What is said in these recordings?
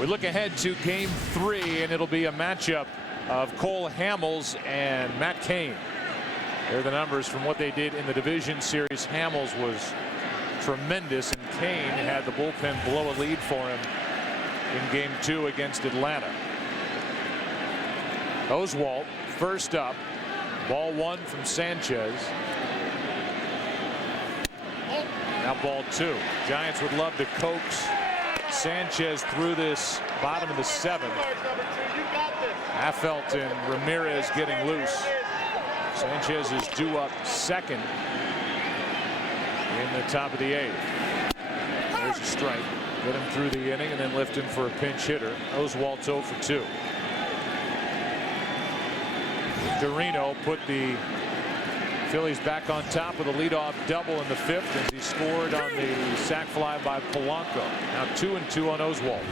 We look ahead to game 3, and it'll be a matchup of Cole Hamels and Matt Cain. They're the numbers from what they did in the division series. Hamels was tremendous, and Cain had the bullpen blow a lead for him in game 2 against Atlanta. Oswalt first up. Ball 1 from Sanchez. Now ball 2. Giants would love to coax Sanchez through this bottom of the 7th. Affeldt and Ramirez getting loose. Sanchez is due up second in the top of the 8th. There's a strike. Get him through the inning and then lift him for a pinch hitter. Oswalt's 0 for 2. Dorino put the Phillies back on top with a leadoff double in the 5th as he scored on the sac fly by Polanco. Now 2-2 on Oswalt.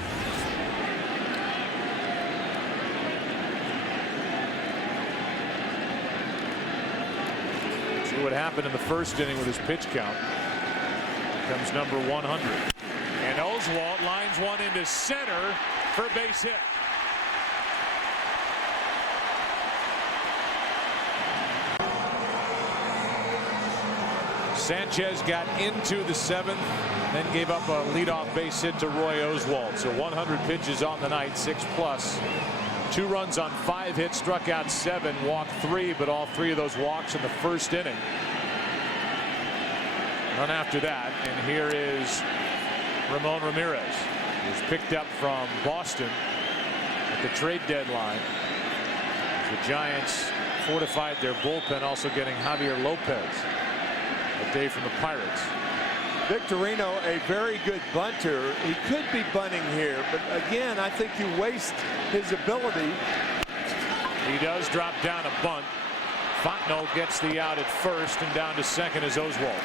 See what happened in the first inning with his pitch count. Comes number 100. And Oswalt lines one into center for a base hit. Sanchez got into the 7th, then gave up a leadoff base hit to Roy Oswalt. So 100 pitches on the night, 6+. 2 runs on 5 hits, struck out 7, walked 3, but all 3 of those walks in the first inning. Run after that, and here is Ramon Ramirez, who's picked up from Boston at the trade deadline. The Giants fortified their bullpen, also getting Javier Lopez. A day from the Pirates. Victorino, a very good bunter. He could be bunting here, but again, I think you waste his ability. He does drop down a bunt. Fontenot gets the out at first, and down to second is Oswalt.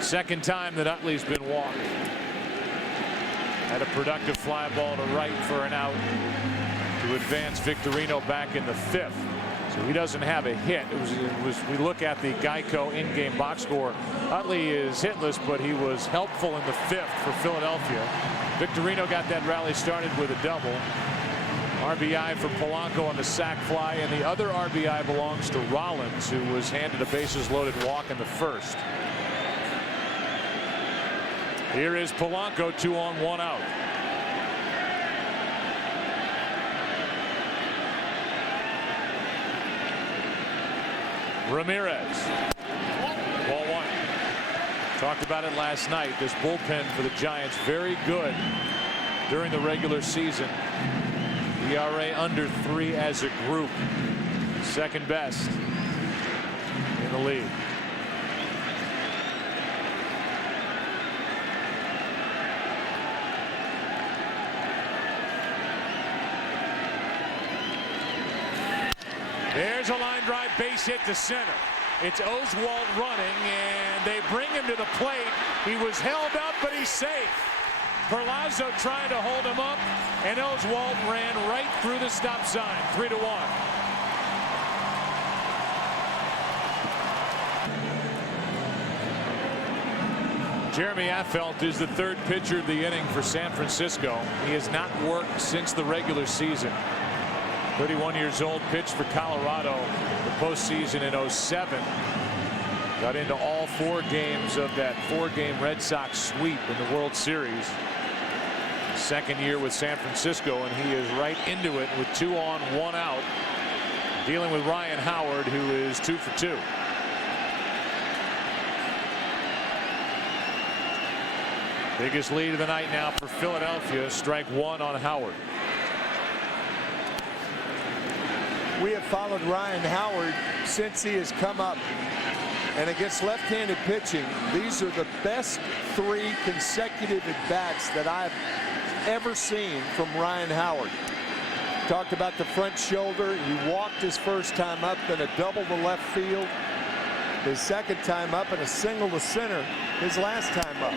Second time that Utley's been walked. Had a productive fly ball to right for an out to advance Victorino back in the 5th. So he doesn't have a hit. We look at the Geico in-game box score. Utley is hitless, but he was helpful in the 5th for Philadelphia. Victorino got that rally started with a double. RBI for Polanco on the sac fly, and the other RBI belongs to Rollins, who was handed a bases-loaded walk in the 1st. Here is Polanco, 2 on, 1 out. Ramirez. Ball 1. Talked about it last night. This bullpen for the Giants very good during the regular season. ERA under 3 as a group. Second best in the league. There's a line drive base hit to center. It's Oswalt running, and they bring him to the plate. He was held up, but he's safe. Perlazo trying to hold him up, and Oswalt ran right through the stop sign. 3-1. Jeremy Affeldt is the 3rd pitcher of the inning for San Francisco. He has not worked since the regular season. 31 years old, pitched for Colorado the postseason in 07. Got into all 4 games of that 4-game Red Sox sweep in the World Series. Second year with San Francisco, and he is right into it with 2 on, 1 out. Dealing with Ryan Howard, who is 2 for 2. Biggest lead of the night now for Philadelphia. Strike 1 on Howard. We have followed Ryan Howard since he has come up, and against left-handed pitching, these are the best 3 consecutive at-bats that I've ever seen from Ryan Howard. Talked about the front shoulder. He walked his first time up, then a double to left field. His second time up, and a single to center his last time up.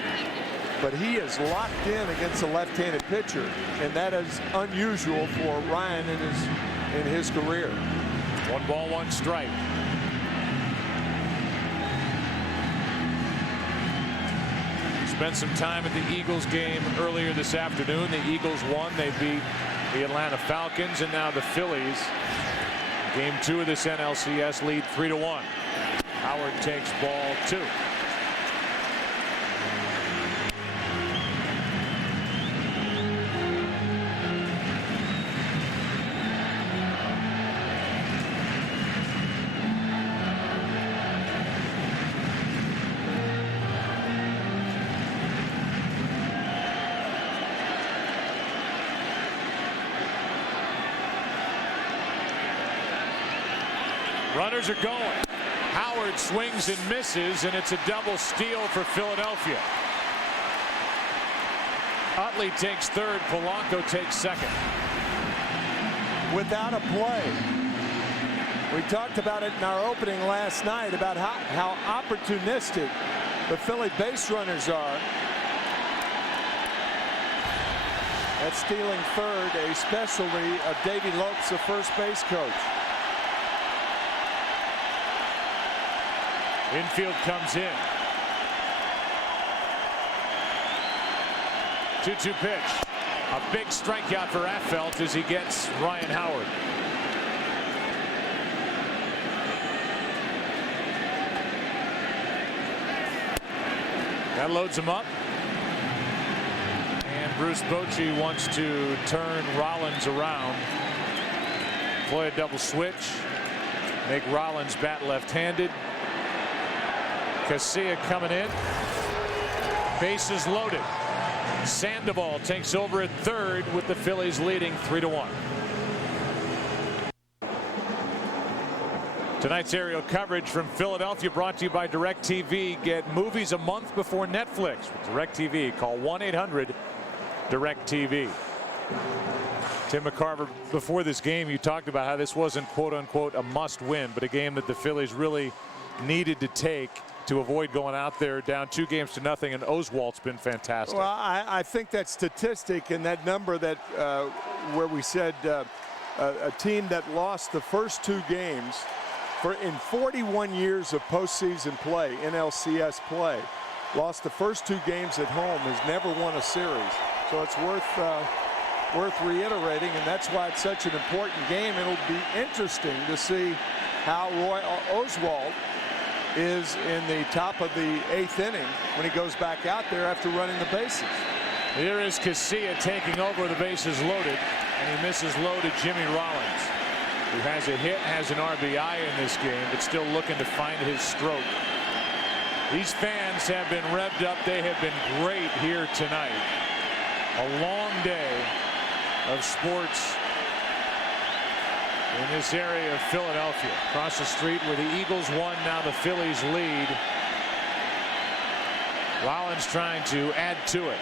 But he is locked in against a left-handed pitcher, and that is unusual for Ryan in his career. 1 ball, 1 strike. He's Spent some time at the Eagles game earlier this afternoon. The Eagles won. They beat the Atlanta Falcons, and now the Phillies. Game 2 of this NLCS lead 3-1. Howard takes ball 2. Runners are going. Howard swings and misses, and it's a double steal for Philadelphia. Utley takes third. Polanco takes second. Without a play. We talked about it in our opening last night about how opportunistic the Philly base runners are. That's stealing third, a specialty of Davey Lopes, the first base coach. Infield comes in. 2-2 pitch. A big strikeout for Affeldt as he gets Ryan Howard. That loads him up. And Bruce Bochy wants to turn Rollins around. Play a double switch. Make Rollins bat left-handed. Casilla coming in. Bases loaded. Sandoval takes over at third with the Phillies leading 3-1. Tonight's aerial coverage from Philadelphia brought to you by DirecTV. Get movies a month before Netflix with DirecTV. Call 1-800-DirecTV. Tim McCarver, before this game, you talked about how this wasn't quote unquote a must win, but a game that the Phillies really needed to take to avoid going out there down 2-0, and Oswalt's been fantastic. Well, I think that statistic and that number that where we said a team that lost the first 2 games in 41 years of postseason play, NLCS play, lost the first 2 games at home, has never won a series. So it's worth reiterating, and that's why it's such an important game. It'll be interesting to see how Roy Oswalt is in the top of the 8th inning when he goes back out there after running the bases. Here is Casilla taking over, the bases loaded, and he misses low to Jimmy Rollins, who has a hit, has an RBI in this game, but still looking to find his stroke. These fans have been revved up. They have been great here tonight. A long day of sports in this area of Philadelphia. Across the street where the Eagles won, now the Phillies lead. Rollins trying to add to it.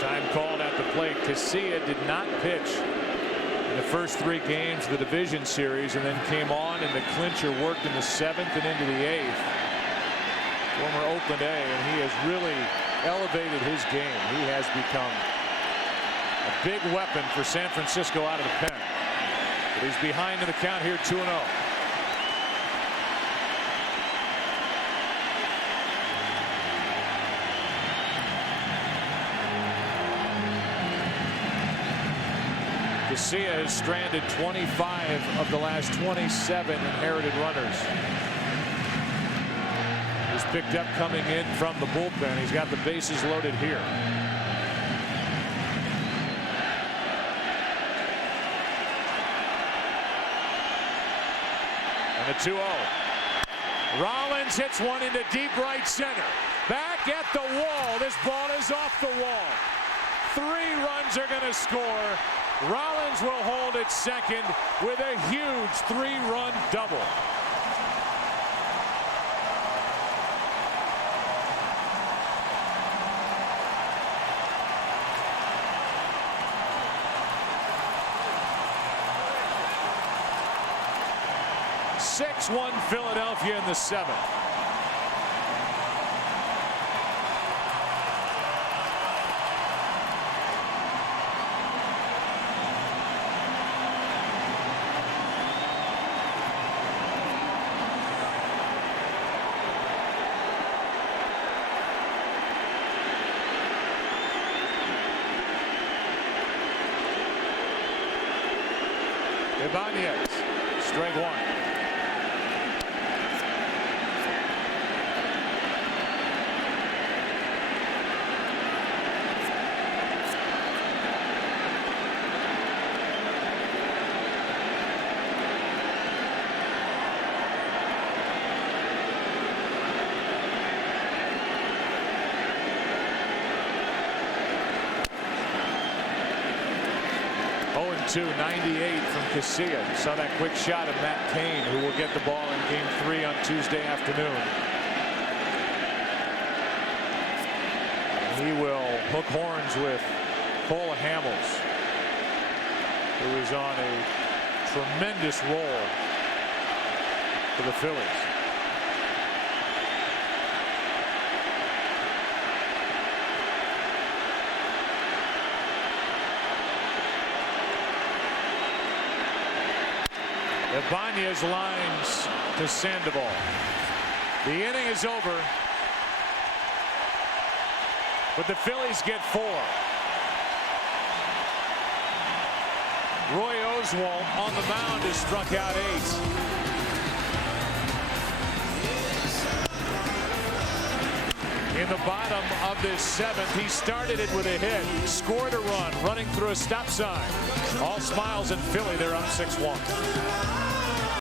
Time called at the plate. Casilla did not pitch in the first 3 games of the division series, and then came on, and the clincher worked in the 7th and into the 8th. Former Oakland A, and he has really elevated his game. He has become a big weapon for San Francisco out of the pen. But he's behind in the count here, 2-0. Casilla has stranded 25 of the last 27 inherited runners. He's picked up coming in from the bullpen. He's got the bases loaded here. And a 2-0. Rollins hits one into deep right center. Back at the wall. This ball is off the wall. 3 runs are going to score. Rollins will hold at second with a huge 3-run double. Won Philadelphia in the 7th. Ibanez, strike one. To 98 from Casilla. Saw that quick shot of Matt Cain, who will get the ball in Game 3 on Tuesday afternoon. He will hook horns with Cole Hamels, who is on a tremendous roll for the Phillies. Ibanez lines to Sandoval. The inning is over, but the Phillies get 4. Roy Oswalt on the mound has struck out 8. In the bottom of this 7th, he started it with a hit, scored a run, running through a stop sign. All smiles in Philly. They're up 6-1.